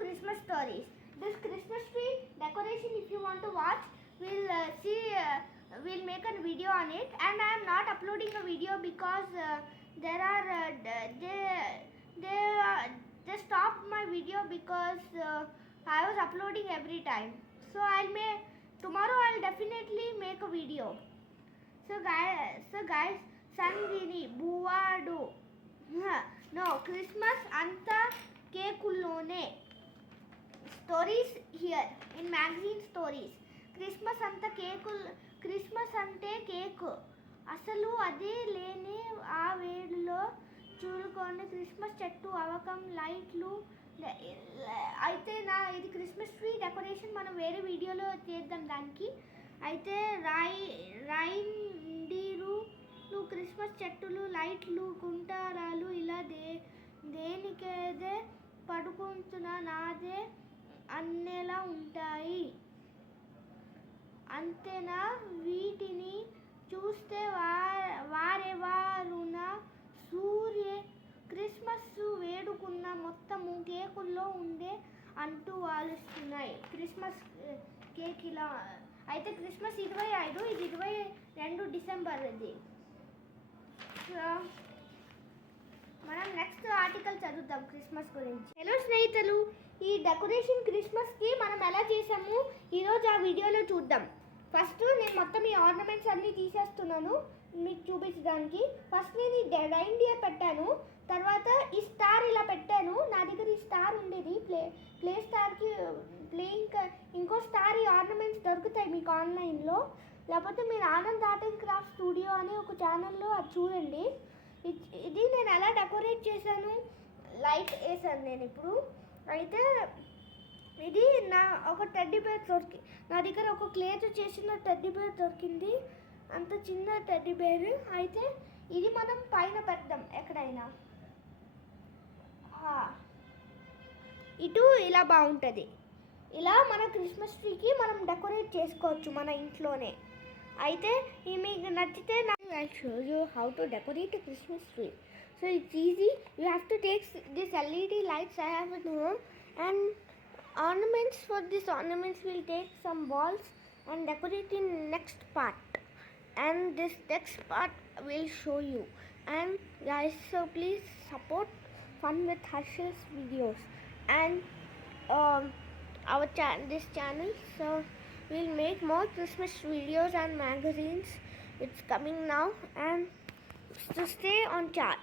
Christmas stories. This Christmas tree decoration, if you want to watch, we'll make a video on it. And I am not uploading a video because they stopped my video because I was uploading every time. So tomorrow I'll definitely make a video. So guys, Sangini Buvadu. No, Christmas anta కేకుల్లోనే stories here in magazine stories. Christmas అంటే cake, అసలు అదే లేని ఆ వేడిలో చూడుకోండి క్రిస్మస్ చెట్టు అవకం లైట్లు. అయితే ఇది క్రిస్మస్ ట్రీ డెకరేషన్ మనం వేరే వీడియోలో చేద్దాం దానికి. అయితే రైండీరు, క్రిస్మస్ చెట్టులు, లైట్లు, కుంటారాలు ఇలా దేనికేదే పడుకుంటున్నా నాదే అన్నేలా ఉంటాయి. అంతేనా, వీటిని చూస్తే వారెవారున క్రిస్మస్ వేడుకున్న మొత్తము కేకుల్లో ఉండే అంటూ వాలుస్తున్నాయి. క్రిస్మస్ కేక్ ఇలా. అయితే క్రిస్మస్ 25, ఇది 22 డిసెంబర్. ఇది మనం నెక్స్ట్ ఆర్టికల్ చదువుతాం క్రిస్మస్ గురించి. హలో స్నేహితులు, ఈ డెకరేషన్ క్రిస్మస్కి మనం ఎలా చేసాము ఈరోజు ఆ వీడియోలో చూద్దాం. ఫస్ట్ నేను మొత్తం ఈ ఆర్నమెంట్స్ అన్నీ తీసేస్తున్నాను మీకు చూపించడానికి. ఫస్ట్ నేను ఈ రైన్డియర్ పెట్టాను, తర్వాత ఈ స్టార్ ఇలా పెట్టాను. నా దగ్గర ఈ స్టార్ ఉండేది, ప్లే స్టార్కి ఇంకో స్టార్ ఈ ఆర్నమెంట్స్ దొరుకుతాయి మీకు ఆన్లైన్లో. లేకపోతే మీరు Anand art and craft studio అనే ఒక ఛానల్లో అది చూడండి. ఇది నేను ఎలా డెకరేట్ చేశాను, లైట్ వేసాను నేను ఇప్పుడు. అయితే ఇది ఒక టెడ్డీ బేర్ నా దగ్గర ఒక క్లేతో చేసిన టెడ్డీ బేర్ దొరికింది, అంత చిన్న టెడ్డీ బేర్. అయితే ఇది మనం పైన పెడదాం ఎక్కడైనా, ఇటు ఇలా బాగుంటుంది. ఇలా మన క్రిస్మస్ ట్రీకి మనం డెకరేట్ చేసుకోవచ్చు మన ఇంట్లోనే. అయితే మీకు నచ్చితే I'll show you how to decorate a Christmas tree. So it's easy. You have to take this LED lights I have at home, and ornaments. For this ornaments we'll take some balls and decorate in next part, and this next part will show you. And guys, so please support Fun with Harsh's videos and this channel. So we'll make more Christmas videos and magazines. It's coming now, and so stay on chat.